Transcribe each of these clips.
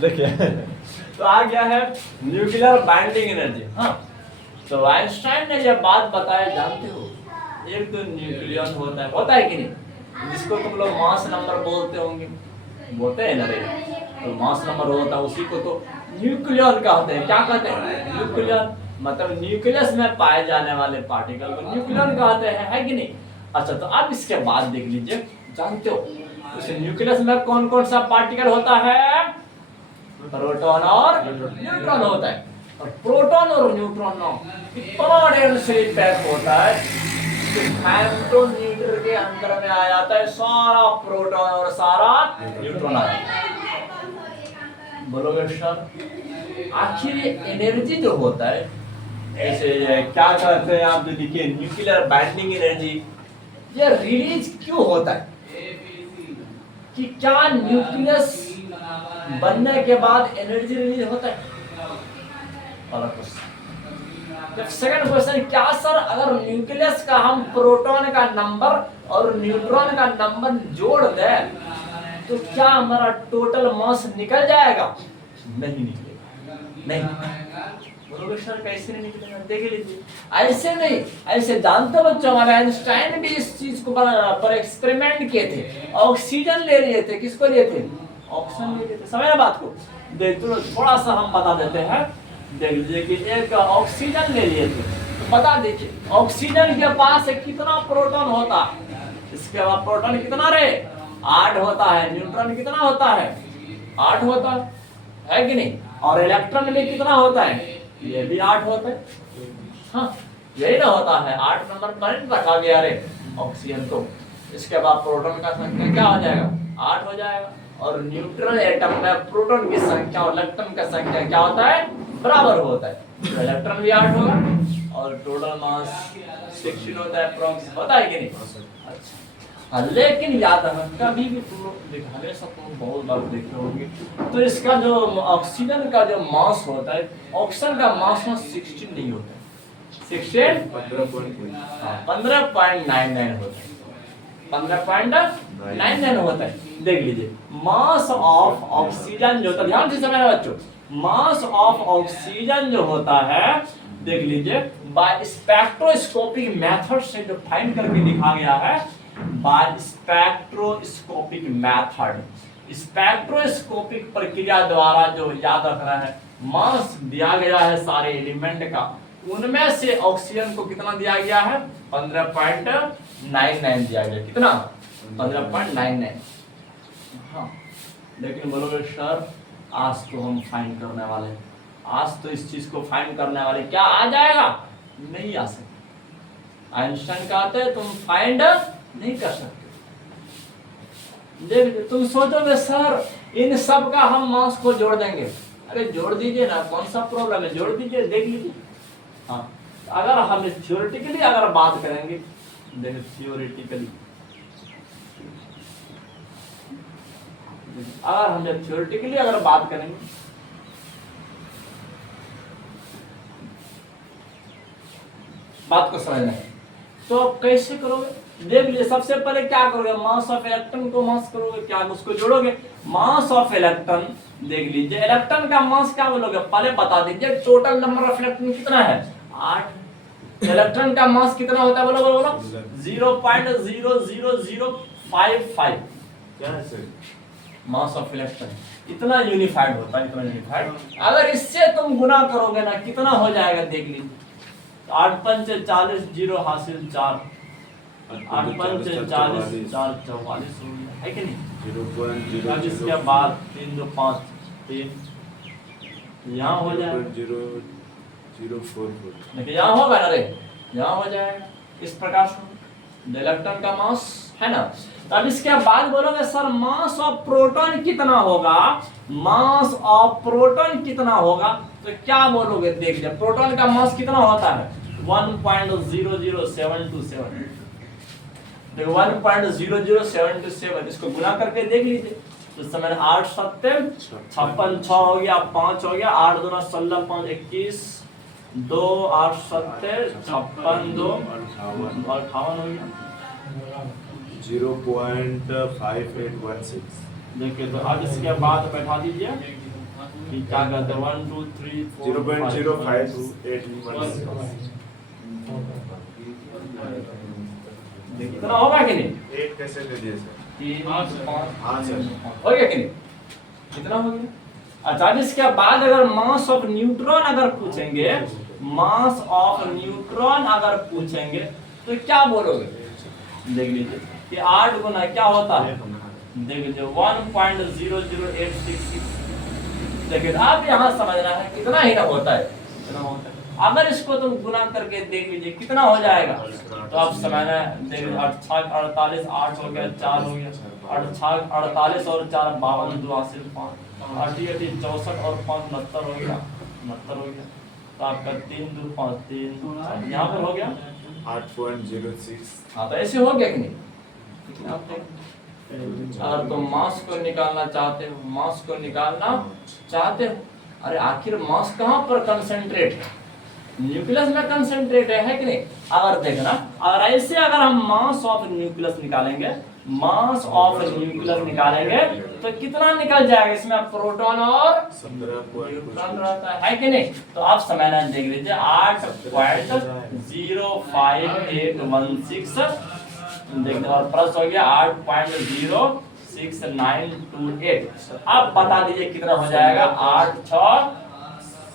देखिए तो आ गया है न्यूक्लियर बाइंडिंग एनर्जी। हाँ, तो आइंस्टाइन ने जब बात बताया, जानते हो, एक तो न्यूक्लियन होता है कि नहीं, जिसको तुम लोग मास नंबर बोलते होंगे, बोलते हैं ना रे, तो मास नंबर होता है उसी को तो न्यूक्लियन कहते हैं। क्या कहते हैं? न्यूक्लियन, मतलब न्यूक्लियस में पाए जाने वाले पार्टिकल को न्यूक्लियन कहते हैं, है कि नहीं। अच्छा, तो अब इसके बाद देख लीजिए, जानते हो उस न्यूक्लियस में कौन कौन सा पार्टिकल होता है? प्रोटॉन और न्यूट्रॉन होता है। और प्रोटॉन और न्यूट्रॉन इतना डेंसली पैक होता है कि फेम्टोमीटर के अंदर में आ जाता है सारा प्रोटॉन और सारा न्यूट्रॉन आ जाता है। बोलोगे सर आखिर ये एनर्जी जो होता है, ऐसे क्या कहते हैं आप, देखिए न्यूक्लियर बाइंडिंग एनर्जी, ये रिलीज क्यों होता है? कि क्या न्यूक्लियस बनने के बाद एनर्जी रिलीज होता है? और सेकंड क्वेश्चन, क्या सर अगर न्यूक्लियस का हम प्रोटॉन का नंबर और न्यूट्रॉन का नंबर जोड़ दें तो क्या हमारा टोटल मास निकल जाएगा? नहीं निकलेगा, नहीं। बोलोगे सर कैसे नहीं निकलेगा? देख लीजिए, ऐसे नहीं, ऐसे जानते बच्चों, हमारे आइंस्टाइन भी इस चीज को पर एक्सपेरिमेंट किए थे। ऑक्सीजन ले लिए थे, किसको लिए थे? ऑक्सीजन ले लिए थे। समझ बात को? देख तो थोड़ा सा हम बता देते हैं। देख लीजिए कि एक ऑक्सीजन ले लिए थे, तो बता दीजिए ऑक्सीजन के पास कितना प्रोटॉन होता है? इसके बाद प्रोटॉन कितना रहे? 8 होता है। न्यूट्रॉन कितना होता है? 8 होता है कि नहीं? और इलेक्ट्रॉन में कितना होता है? ये भी 8 होता है। हाँ, यही ना होता है, 8 नंबर पर रखा गया रे ऑक्सीजन को। इसके बाद प्रोटॉन का संख्या क्या हो जाएगा? 8 हो जाएगा। और न्यूट्रल एटम में प्रोटॉन की संख्या और इलेक्ट्रॉन का संख्या क्या होता है? बराबर होता है। तो इलेक्ट्रॉन भी 8 होगा और टोटल मास 16 होता है, अप्रॉक्स, होता है कि नहीं? अच्छा, लेकिन याद रखना, कभी भी तुम लोग हमेशा तुम बहुत बार देखे होंगे, तो इसका जो ऑक्सीजन का जो मास होता है, ऑक्सीजन का मास 16 नहीं होता है, 16 15.99 होता है, 15.99 होता है। देख लीजिए मास ऑफ ऑक्सीजन जो होता है, ध्यान से समझना बच्चों, मास ऑफ ऑक्सीजन जो होता है, देख लीजिए बाय स्पेक्ट्रोस्कोपिक मेथड से जो फाइंड करके लिखा गया है, बाय स्पेक्ट्रोस्कोपिक मेथड, स्पेक्ट्रोस्कोपिक प्रक्रिया द्वारा जो याद रखना है, मास दिया गया है सारे एलिमेंट का, उनमें से ऑक्सीजन को कितना दिया गया है? 15.99 दिया गया। कितना? 15.99। हाँ, लेकिन बोलोगे सर आज तो हम फाइंड करने वाले, आज तो इस चीज को फाइंड करने वाले, क्या आ जाएगा? नहीं आ सकते। आइंस्टाइन कहते हैं तुम फाइंड नहीं कर सकते। देख तुम सोचोगे सर इन सब का हम मास को जोड़ देंगे, अरे जोड़ दीजिए ना, कौन सा प्रॉब्लम है, जोड़ दीजिए, देख लीजिए। हाँ, अगर हम थ्योरेटिकली अगर बात करेंगे, देखो थ्योरेटिकली अगर हम जब थ्योरेटिकली अगर बात करेंगे, बात को समझना है तो आप कैसे करोगे? देख लीजिए, सबसे पहले क्या करोगे? मास ऑफ इलेक्ट्रॉन को मास करोगे, क्या उसको जोड़ोगे? मास ऑफ इलेक्ट्रॉन, देख लीजिए इलेक्ट्रॉन का मास क्या बोलोगे? पहले बता दीजिए टोटल नंबर ऑफ इलेक्ट्रॉन कितना है? 8। इलेक्ट्रॉन का मास कितना होता है? बोलो बोलो बोलो। 0.00055 क्या है सर? मास ऑफ इलेक्ट्रॉन इतना यूनिफाइड होता है, इतना यूनिफाइड। अगर इससे तुम गुना करोगे ना, कितना हो जाएगा? देख लीजिए, 8 पंच 40, 0 हासिल 4, 8 पंच 40, 4 44 हो गया, है कि नहीं? 0.0 अब इसके बाद 3 2 5 3 यहाँ हो जाएगा, 0.044 देखिए यहाँ होगा ना रे, यहाँ हो जाएगा। इस प्रकार से इलेक्ट्रॉन का मास है ना। तब इसके बाद बोलोगे सर मास ऑफ प्रोटॉन कितना होगा? मास ऑफ प्रोटॉन कितना होगा? तो क्या बोलोगे? देख लीजिए प्रोटॉन का मास कितना होता है? 1.00727। देखो 1.00727, इसको गुना करके देख लीजिए। तो समय 8 7 56 6 हो गया, 5 हो गया, 8 2 16 5 21 2 8 7 56 2 58 हो गया। 0.5816। देखिए तो अब इसके बाद बैठा दीजिए कि क्या कहते हैं 1 2 3 4 0.0581 देखिए इतना होगा कि नहीं? 8 कैसे दे दिए सर? 3 5 हाँ सर। हो गया कि नहीं? कितना हो गया? अच्छा इसके बाद अगर मास ऑफ न्यूट्रॉन अगर पूछेंगे, मास ऑफ न्यूट्रॉन अगर पूछेंगे तो क्या बोलोगे? देख लीजिए कि 8 गुना क्या होता है, देख लीजिए 1.00866। देखिए अब यहाँ समझना है कितना ही ना होता है, कितना होता है। अगर इसको तुम गुना करके देख लीजिए कितना हो जाएगा, तो आप समझना है, देख लीजिए 8 48 8 हो गया, 4 हो गया, 48 और 4 52 2 80 5 88 64 और 5 69 हो गया, 69 हो गया। तो आपका 3 2 5 3 यहाँ पर हो गया 8.06। हाँ तो ऐसे हो गया कि नहीं? अगर तुम मास को निकालना चाहते हो, मास को निकालना चाहते हो, अरे आखिर मास कहाँ पर कंसंट्रेट है? न्यूक्लियस में कंसंट्रेट है कि नहीं? अगर देखना, अगर ऐसे अगर हम मास ऑफ न्यूक्लियस निकालेंगे, मास ऑफ न्यूक्लियस निकालेंगे तो कितना निकल जाएगा? इसमें प्रोटॉन और न्यूट्रॉन रहता है कि नहीं? तो आप समझना देख लीजिए 8.05816 देखते और प्लस हो गया 8.06928। अब बता दीजिए कितना हो जाएगा? 8 6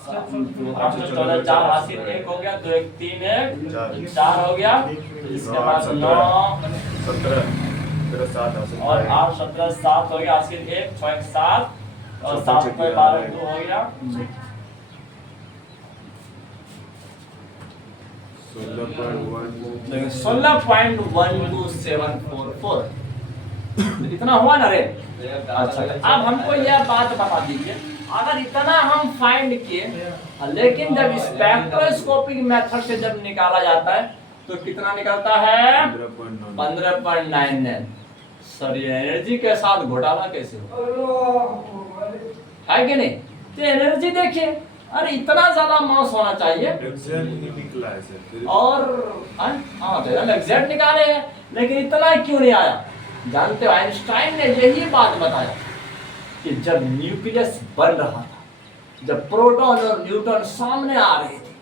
14 4 80 1 हो गया, 2 1 3 1 4 हो गया, इसके बाद 9 17 7 और 8 17 7 हो गया, 80 1 6 1 7 और 7 पे 12 2 हो गया, 16.12744। इतना हुआ ना रे? अच्छा अब हमको यह बात बता दीजिए, अगर इतना हम फाइंड किए, लेकिन जब स्पेक्ट्रोस्कोपिक मेथड से जब निकाला जाता है तो कितना निकलता है? 15.99। सर ये एनर्जी के साथ घोटाला कैसे हो है कि नहीं? तो एनर्जी देखिए, अरे इतना ज्यादा मास होना चाहिए निकला है सर। और हाँ तो हम एग्जैक्ट निकाले हैं, लेकिन इतना क्यों नहीं आया? जानते हो आइंस्टाइन ने यही बात बताया कि जब न्यूक्लियस बन रहा था, जब प्रोटॉन और न्यूट्रॉन सामने आ रहे थे,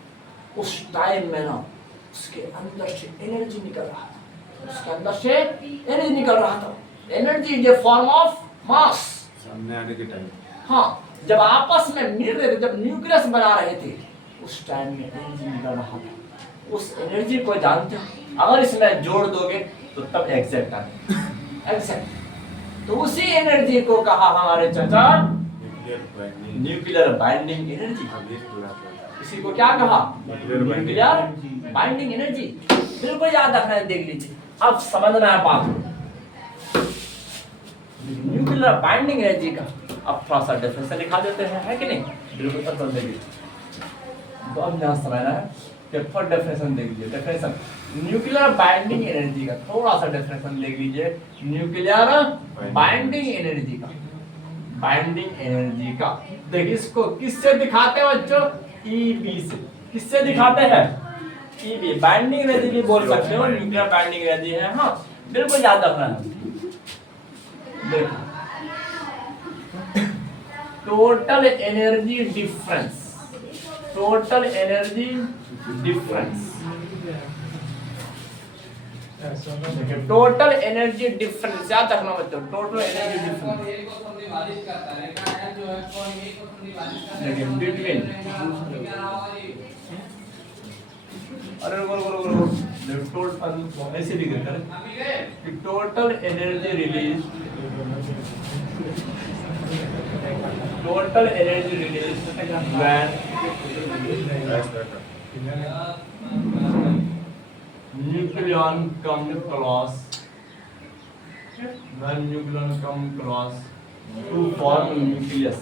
उस टाइम में ना उसके अंदर से एनर्जी निकल रहा था, उसके अंदर से एनर्जी निकल रहा था। Energy is a form of mass. सामने आने के टाइम, हाँ जब आपस में मिल रहे थे, जब न्यूक्लियस बना रहे थे, उस टाइम में एनर्जी निकल रहा था। उस एनर्जी को जानते हो, अगर इसमें जोड़ दोगे तो तब एग्जैक्ट आएगा, एग्जैक्ट। तो उसी एनर्जी को कहा हमारे चाचा न्यूक्लियर बाइंडिंग एनर्जी। इसी को क्या कहा? Nuclear binding energy. बिल्कुल याद रखना है, देख लीजिए। अब समझना है बात न्यूक्लियर बाइंडिंग एनर्जी का। अब थोड़ा सा डेफिनेशन लिखा देते हैं, है कि नहीं? बिल्कुल तब देखिए, तो अब यहाँ समझना है पेपर डेफिनेशन देख लीजिए। डेफिनेशन न्यूक्लियर बाइंडिंग एनर्जी का थोड़ा सा डेफिनेशन देख लीजिए। न्यूक्लियर बाइंडिंग एनर्जी का, बाइंडिंग एनर्जी का देखिए, इसको किससे दिखाते हैं बच्चों? ईबी से। किससे दिखाते हैं? ईबी। बाइंडिंग एनर्जी भी बोल सकते हो, न्यूक्लियर बाइंडिंग एनर्जी है। हाँ बिल्कुल याद रखना है। देखो total energy difference, total energy difference, total energy difference याद रखना बच्चों। टोटल एनर्जी डिफरेंस बिटवीन, अरे टोटल ऐसे लिख देते हैं, total energy release, total energy released when nucleon come close, when nucleon come close to form nucleus,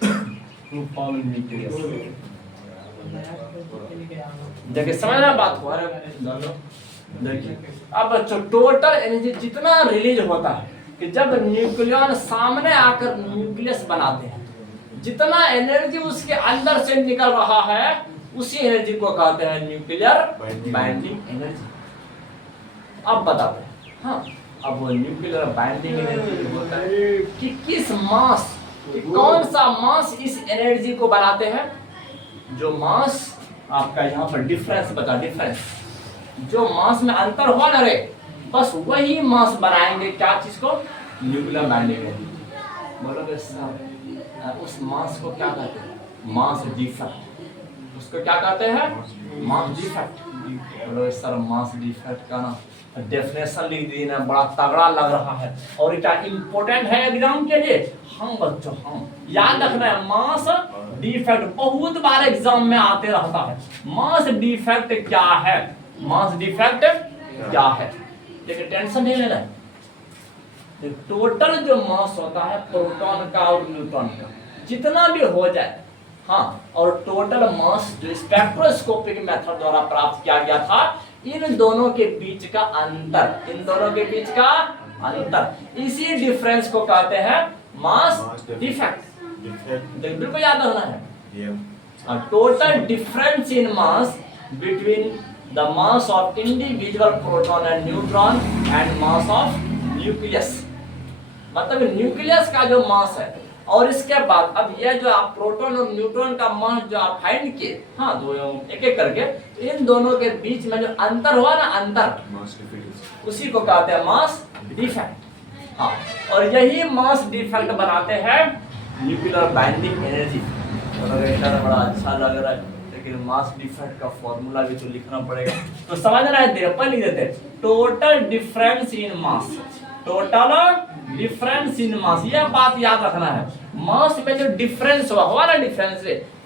to form nucleus। देखिए समझना बात को। अरे देखिए अब बच्चों टोटल एनर्जी जितना रिलीज होता है कि जब न्यूक्लियन सामने आकर न्यूक्लियस बनाते हैं, जितना एनर्जी उसके अंदर से निकल रहा है उसी एनर्जी को कहते हैं न्यूक्लियर बाइंडिंग एनर्जी। अब बताते हैं, हाँ अब वो न्यूक्लियर बाइंडिंग एनर्जी होता है कि किस मास कि कौन सा मास इस एनर्जी को बनाते हैं। जो मास आपका यहाँ पर डिफरेंस बता, डिफरेंस जो मास में अंतर हुआ ना रे, बस वही मास बनाएंगे क्या चीज को, न्यूक्लियर बाइंडिंग एनर्जी। बोलोगे सर उस मास को क्या कहते हैं, मास डिफेक्ट। उसको क्या कहते हैं, मास डिफेक्ट। बोलो सर मास डिफेक्ट का ना डेफिनेशन लिख दी ना, बड़ा तगड़ा लग रहा है और क्या इम्पोर्टेंट है एग्जाम के लिए। हम बच्चों हम याद रखना है, मास डिफेक्ट बहुत बार एग्जाम में आते रहता है। मास डिफेक्ट क्या है, मास डिफेक्ट क्या है, लेकिन टेंशन नहीं लेना है। टोटल जो मास होता है प्रोटॉन का और न्यूट्रॉन का जितना भी हो जाए, हाँ, और टोटल मास जो स्पेक्ट्रोस्कोपिक मेथड द्वारा प्राप्त किया गया था, इन दोनों के बीच का अंतर, इन दोनों के बीच का अंतर, इसी डिफरेंस को कहते हैं मास डिफेक्ट। बिल्कुल याद रखना है। Total difference in mass between the mass of individual proton and neutron and mass of nucleus, मतलब न्यूक्लियस का जो मास है। और इसके बाद अब ये जो आप प्रोटॉन और न्यूट्रॉन का मास जो आप फाइंड किए, हाँ, दो एक एक करके, इन दोनों के बीच में जो अंतर हुआ ना, अंतर, उसी को कहते हैं मास डिफेक्ट। हाँ, और यही मास डिफेक्ट बनाते हैं न्यूक्लियर बाइंडिंग एनर्जी। बड़ा अच्छा लग रहा है, लेकिन मास डिफेक्ट का फॉर्मूला भी तो लिखना पड़ेगा, तो समझना है। अपन लिख देते हैं total difference in mass, total difference in mass, यह बात याद रखना है। मास में जो डिफरेंस हुआ ना, डिफरेंस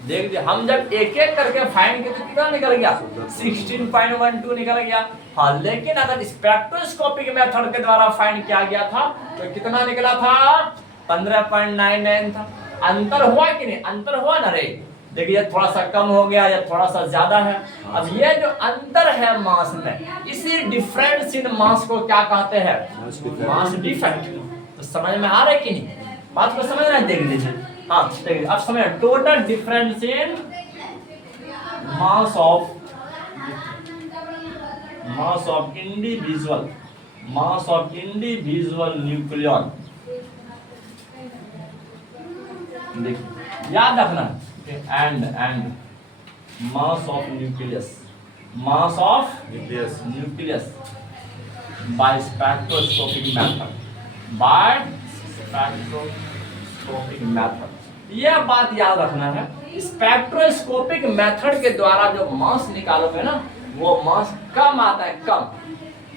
देख दिया हम, जब एक एक करके फाइंड किए तो कितना निकल गया, 16.12 निकल गया। हाँ, लेकिन अगर स्पेक्ट्रोस्कोपिक मेथड के द्वारा फाइंड किया गया था तो कितना निकला था, 15.99 था। अंतर हुआ कि नहीं, अंतर हुआ ना रे, देखिए थोड़ा सा कम हो गया या थोड़ा सा ज्यादा है। अब ये जो अंतर है मास में, इसी डिफरेंस इन मास को क्या कहते हैं, मास डिफेक्ट। तो समझ में आ रहा है कि नहीं, बात को समझ रहे हैं, देख लीजिए। हाँ, देखिए अब समझ, total difference in mass of individual, mass of individual nucleon. देखिए याद रखना, and mass of nucleus by spectroscopic method, यह बात याद रखना है। स्पेक्ट्रोस्कोपिक मेथड के द्वारा जो मास निकालोगे ना, वो मास कम आता है, कम।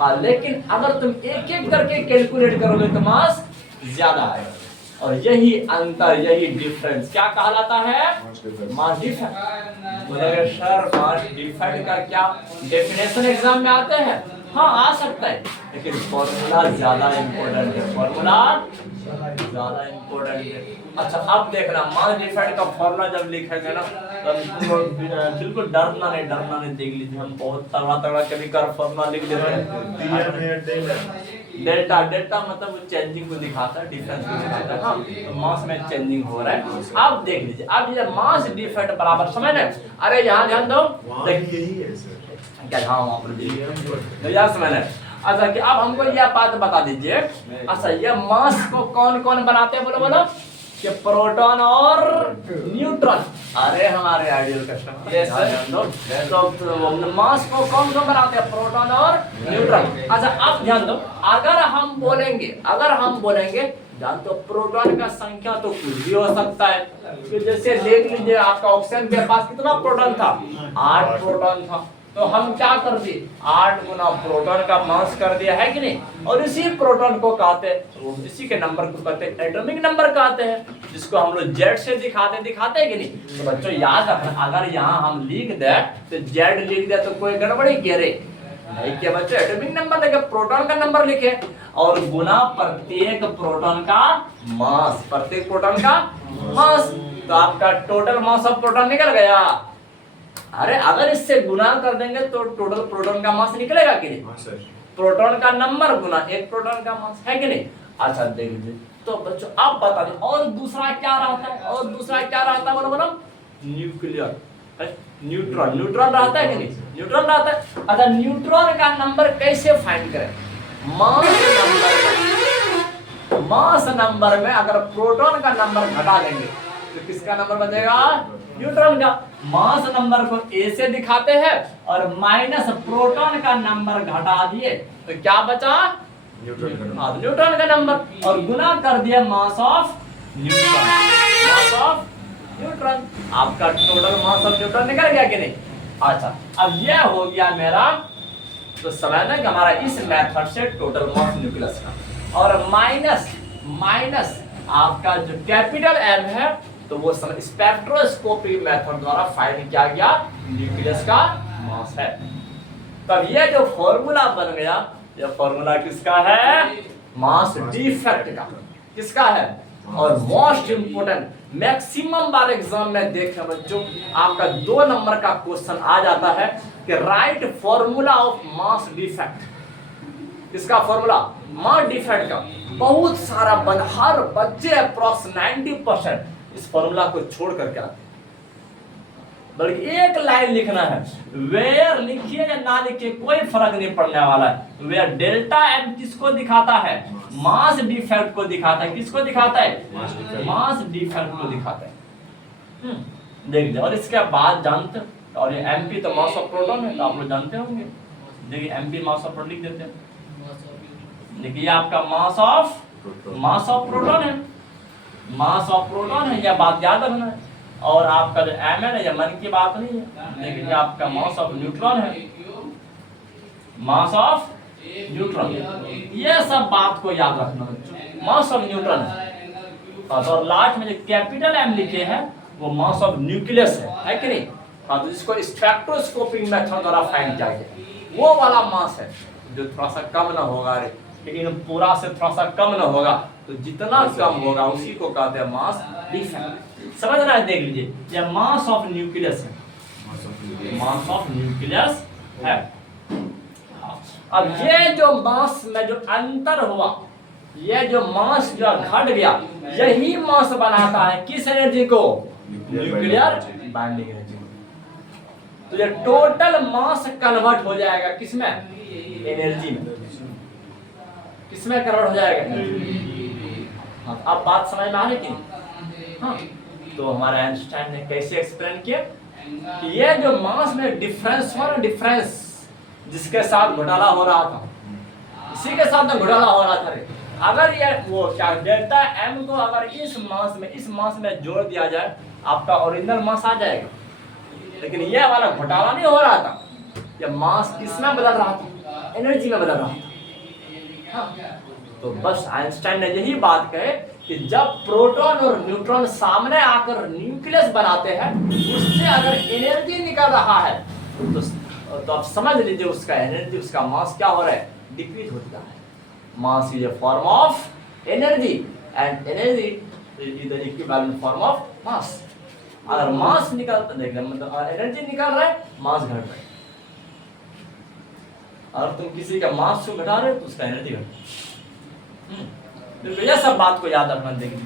हाँ, लेकिन अगर तुम एक एक करके कैलकुलेट करोगे तो मास ज्यादा आएगा। और यही अंतर, यही डिफरेंस क्या कहलाता है, मास डिफेक्ट। बोलेंगे सर मास डिफेक्ट का क्या डेफिनेशन एग्जाम में आते हैं, हाँ आ सकता है, लेकिन फॉर्मूला ज्यादा इंपॉर्टेंट है, फॉर्मूला ज्यादा इंपॉर्टेंट है। अच्छा, अब देखना मास डिफेक्ट का फॉर्मूला जब लिखेंगे ना, तो बिल्कुल डरना नहीं, देख लीजिए हम बहुत तगड़ा कभी कर फॉर्मूला लिख देते हैं। डेल्टा मतलब चेंजिंग को दिखाता है, डिफरेंस को दिखाता है। हाँ, तो मास में चेंजिंग हो रहा है। अब देख लीजिए, अब ये मास डिफेक्ट बराबर समझ रहे, अरे यहाँ ध्यान दो, क्या हाँ वहाँ पर यार समझ रहे। अच्छा कि अब हमको यह बात बता दीजिए, अच्छा ये मास को कौन कौन बनाते हैं, बोलो कि प्रोटॉन और न्यूट्रॉन। अरे हमारे आइडियल कस्टमर, यस सर, तो मास को कौन कौन बनाते हैं, प्रोटॉन और न्यूट्रॉन। अच्छा अब ध्यान दो, अगर हम बोलेंगे जान तो प्रोटॉन का संख्या तो कुछ भी हो सकता है। तो जैसे देख लीजिए आपका ऑक्सीजन के पास कितना प्रोटॉन था, 8 प्रोटॉन था, तो हम क्या कर दिए, 8 गुना प्रोटॉन का मास कर दिया है कि नहीं। और इसी प्रोटॉन को कहते हैं, इसी के नंबर को कहते हैं एटॉमिक नंबर कहते हैं, जिसको हम लोग जेड से दिखाते हैं कि नहीं। तो बच्चों याद रखना, अगर यहाँ हम लिख दे तो जेड लिख दे तो कोई गड़बड़ी क्या रे, नहीं क्या बच्चों, एटॉमिक नंबर लिखे, प्रोटॉन का नंबर लिखे और गुना प्रत्येक प्रोटॉन का मास, प्रत्येक प्रोटॉन का मास। तो आपका टोटल मास ऑफ प्रोटॉन निकल गया। अरे अगर इससे गुना कर देंगे तो टोटल प्रोटॉन का मास निकलेगा कि नहीं, प्रोटॉन का नंबर गुना एक प्रोटॉन का मास, है कि नहीं। अच्छा देख लीजिए, तो बच्चों आप बता दें और दूसरा क्या रहता है, बोलो न्यूक्लियर, न्यूट्रॉन रहता है कि नहीं, न्यूट्रॉन रहता है। अच्छा न्यूट्रॉन का नंबर कैसे फाइंड करें, मास नंबर में अगर प्रोटॉन का नंबर घटा देंगे तो किसका नंबर बचेगा? न्यूट्रॉन का। मास नंबर को ए से दिखाते हैं और माइनस प्रोटॉन का नंबर घटा दिए तो क्या बचा? न्यूट्रॉन का नंबर, और गुना कर दिया mass of neutron. Mass of neutron, आपका टोटल मास ऑफ न्यूट्रॉन निकल गया कि नहीं? अच्छा, अब यह हो गया मेरा, तो समझना कि हमारा इस मेथड से टोटल मास न्यूक्लियस का, और माइनस आपका जो कैपिटल एम है तो वो स्पेक्ट्रोस्कोपी मेथड द्वारा फाइंड किया गया न्यूक्लियस का मास है। तब ये जो फॉर्मूला बन गया, ये फॉर्मूला किसका है? मास डिफेक्ट का। किसका है? और मोस्ट इंपोर्टेंट, मैक्सिमम बार एग्जाम में देखें बच्चों, आपका 2 नंबर का क्वेश्चन आ जाता है कि right formula of mass defect. किसका फॉर्मूला? मास डिफेक्ट का। बहुत सारा हर बच्चे अप्रॉक्स 90% इस फॉर्मूला को छोड़ करके आते हैं, बल्कि एक लाइन लिखना है, वेयर लिखिए या ना लिखिए कोई फर्क नहीं पड़ने वाला है। वेयर डेल्टा एम किसको दिखाता है? मास डिफेक्ट को दिखाता है। किसको दिखाता है? मास डिफेक्ट को दिखाता है। देख लीजिए, और इसके बाद जानते हैं, और ये एमपी तो मास ऑफ प्रोटॉन है, तो आप लोग जानते होंगे। देखिए एमपी मास ऑफ प्रोटॉन लिख देते हैं। देखिए आपका मास ऑफ प्रोटॉन है, मास ऑफ प्रोटॉन है, यह बात याद रखना है। और आपका जो एम है, यह मन की बात नहीं है, लेकिन ये आपका मास ऑफ न्यूट्रॉन है, मास ऑफ न्यूट्रॉन। ये सब बात को याद रखना है, मास ऑफ न्यूट्रॉन है। और लास्ट में जो कैपिटल एम लिखे हैं वो मास ऑफ न्यूक्लियस है कि नहीं? हाँ, तो इसको स्पेक्ट्रोस्कोपिक मेथड द्वारा फाइंड किया गया, वो वाला मास है जो थोड़ा सा कम ना होगा, लेकिन पूरा से थोड़ा सा कम ना होगा, तो जितना कम होगा उसी को कहते हैं मास डिफेक्ट। समझ रहा है? देख लीजिए, यह मास ऑफ न्यूक्लियस है, मास ऑफ न्यूक्लियस है। अब ये जो मास में जो अंतर हुआ, ये जो मास जो घट गया, यही मास बनाता है किस एनर्जी को? Nuclear binding energy. तो ये टोटल मास कन्वर्ट हो जाएगा किसमें? एनर्जी में। किसमें कन्वर्ट हो जाएगा? हाँ, अब बात समझ में आ रही थी? हाँ, तो हमारा आइंस्टाइन ने कैसे एक्सप्लेन किया कि ये जो मास में डिफरेंस हुआ ना, डिफरेंस जिसके साथ घोटाला हो रहा था, इसी के साथ घोटाला हो रहा था। अगर ये वो क्या डेल्टा एम को अगर इस मास में जोड़ दिया जाए, आपका ओरिजिनल मास आ जाएगा। लेकिन ये वाला घोटाला नहीं हो रहा था, ये मास किसमें बदल रहा था? एनर्जी में बदल रहा था। हाँ, तो बस आइंस्टाइन ने यही बात कहे कि जब प्रोटॉन और न्यूट्रॉन सामने आकर न्यूक्लियस बनाते हैं, उससे अगर एनर्जी निकल रहा है तो आप समझ लीजिए उसका एनर्जी, उसका मास क्या हो रहा है? डिक्रीज होता है। Mass is a form of energy and energy is the equivalent form of mass. अगर मास निकलता देखना मतलब एनर्जी निकल रहा है, मास घट रहा है। अगर तुम किसी का मास को घटा रहे हो तो उसका एनर्जी घट रहा है। तो यह सब बात को याद रखना। देखिए